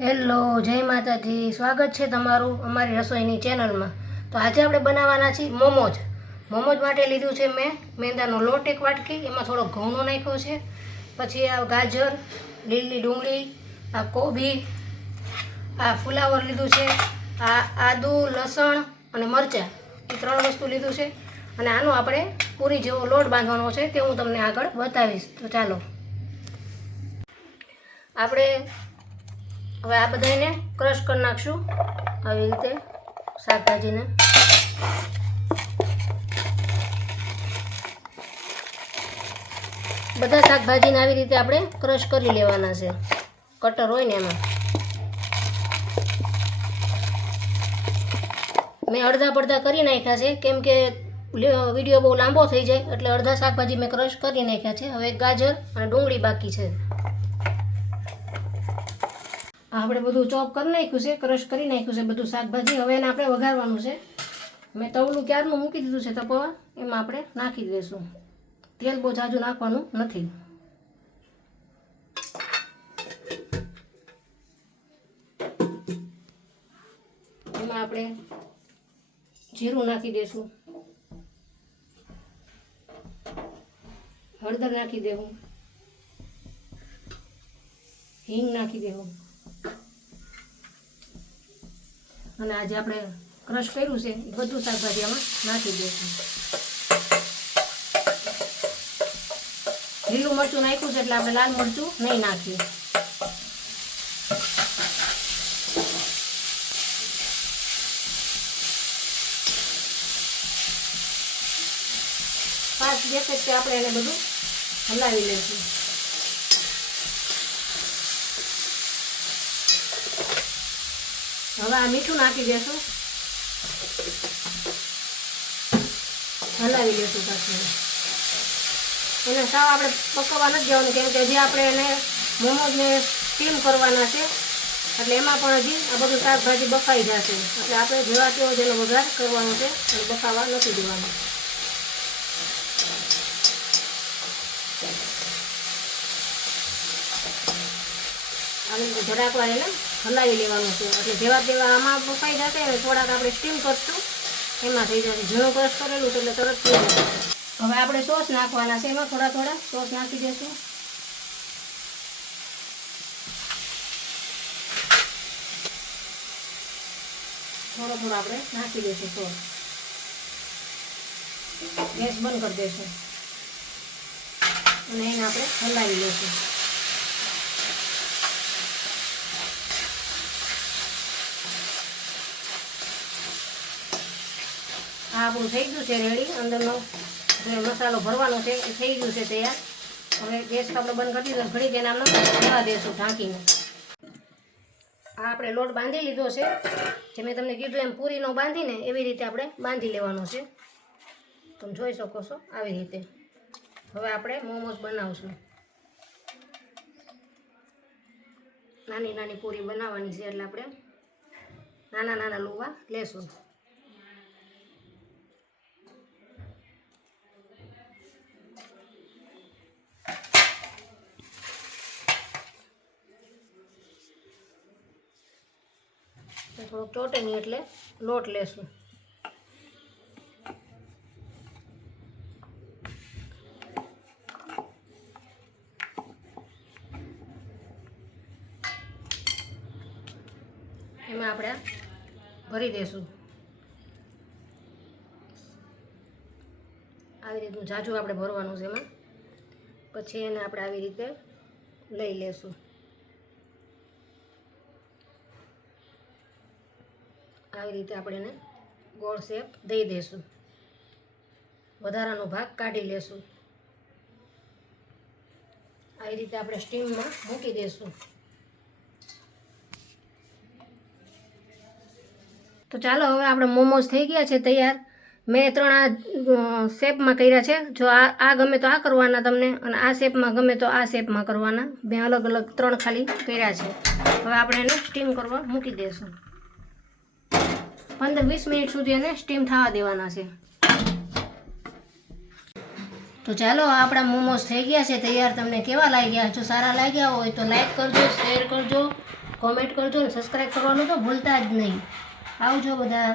Hello, જય માતાજી. સ્વાગત છે તમારું અમારી રસોઈની ચેનલમાં. તો આજે આપણે બનાવવાના છીએ મોમોજ. મોમોજ માટે લીધું છે મેં મેંદાનો લોટ 1 વાટકી, એમાં થોડો ઘઉંનો નાખ્યો છે, પછી આ ગાજર, લીલી ડુંગળી, આ કોબી, આ ફુલાવર લીધું છે, આ આદુ, લસણ અને મરચાં, એ 3 વસ્તુ લીધું છે. અને આનો આપણે પૂરી જેવો લોટ બાંધવાનો છે, તે હું તમને આગળ બતાવીશ. તો ચાલો આપણે હવે આ બધાને ક્રશ કરી નાખશું આવી રીતે શાકભાજીને. બધા શાકભાજીને આવી રીતે આપણે ક્રશ કરી લેવાના છે, કટર હોય ને એમાં. મેં અડધા પડધા કરી નાખ્યા છે, કેમ કે વિડીયો બહુ લાંબો થઈ જાય, એટલે અડધા શાકભાજી મેં ક્રશ કરી નાખ્યા છે. હવે ગાજર અને ડુંગળી બાકી છે. આપણે બધું ચોપ કરી નાખ્યું છે, ક્રશ કરી નાખ્યું છે બધું શાકભાજી. હવે એને આપણે વઘારવાનું છે. મેં તવલું ક્યારનું મૂકી દીધું છે તપવા, એમાં આપણે નાખી દઈશું. તેલ બહુ ઝાઝું નાખવાનું નથી. એમાં આપણે જીરું નાખી દઈશું, હળદર નાખી દેવું, હિંગ નાખી દેવું, અને આજે આપણે ક્રશ કર્યું છે એ બધું શાકભાજી આમાં નાખી દઈશું. લીલું મરચું નાખ્યું છે એટલે આપણે લાલ મરચું નહીં નાખીએ. ફાસ્ટ ગેસ છે આપણે એને બધું હલાવી લઈશું. હવે આ મીઠું નાખી દેશું, હલાવી લઈશું પાછું. એને સાવ આપણે પકવવા નથી જવાનું, કેમ કે હજી આપણે એને મોમોઝને સ્ટીમ કરવાના છે, એટલે એમાં પણ હજી આ બધું શાકભાજી બફાઈ જશે. એટલે આપણે જેવા તેવો જેનો વઘાર કરવાનો છે, અને બફાવા નથી દેવાનું. આવી રીતે જરાકવાર એને હલાવી લેવાનું છે, એટલે જેવા તેવા આમાં બફાઈ જશે ને થોડાક આપણે સ્ટીમ કરશું એમાં થઈ જશે. ઝીણું ક્રશ કરેલું એટલે તરત થઈ જશે. હવે આપણે સોસ નાખવાના છે, એમાં થોડા સોસ નાખી દઈશું. થોડો આપણે નાખી દઈશું સોસ. ગેસ બંધ કરી દઈશું અને એને આપણે હલાવી લઈશું. આ આપણું થઈ ગયું છે રેડી. અંદરનો જે મસાલો ભરવાનો છે એ થઈ ગયું છે તૈયાર. હવે ગેસ આપણે બંધ કરી દીધો, ઘડી તેને આમને રહેવા દઈશું ઢાંકીને. આ આપણે લોટ બાંધી લીધો છે, જે મેં તમને કીધું એમ પૂરીનો બાંધીને એવી રીતે આપણે બાંધી લેવાનો છે. તમે જોઈ શકો છો આવી રીતે. હવે આપણે મોમોઝ બનાવશું. નાની નાની પૂરી બનાવવાની છે, એટલે આપણે નાના નાના લુવા લેશું. થોડોક ચોટે નહીં એટલે લોટ લેશું. એમાં આપણે ભરી દઈશું. આવી રીતનું ઝાઝું આપણે ભરવાનું છે એમાં. પછી એને આપણે આવી રીતે લઈ લેશું. આવી રીતે આપણે એને ગોળ શેપ દઈ દઈશું. વધારાનો ભાગ કાઢી લેશું. આવી રીતે આપણે સ્ટીમમાં મૂકી દઈશું. તો ચાલો, હવે આપણે મોમોઝ થઈ ગયા છે તૈયાર. મેં 3 આ શેપમાં કર્યા છે. જો આ ગમે તો આ કરવાના તમને, અને આ શેપમાં ગમે તો આ શેપમાં કરવાના. મેં અલગ અલગ 3 ખાલી કર્યા છે. હવે આપણે એને સ્ટીમ કરવા મૂકી દઈશું. 15-20 મિનિટ સુધી એને સ્ટીમ થવા દેવાના છે. તો ચાલો, આપણા મોમોઝ થઈ ગયા છે તૈયાર. તમને કેવા લાગ્યા? જો સારા લાગ્યા હોય તો લાઈક કરજો, શેર કરજો, કોમેન્ટ કરજો ને સબસ્ક્રાઈબ કરવાનું તો ભૂલતા જ નહીં. આવજો બધા.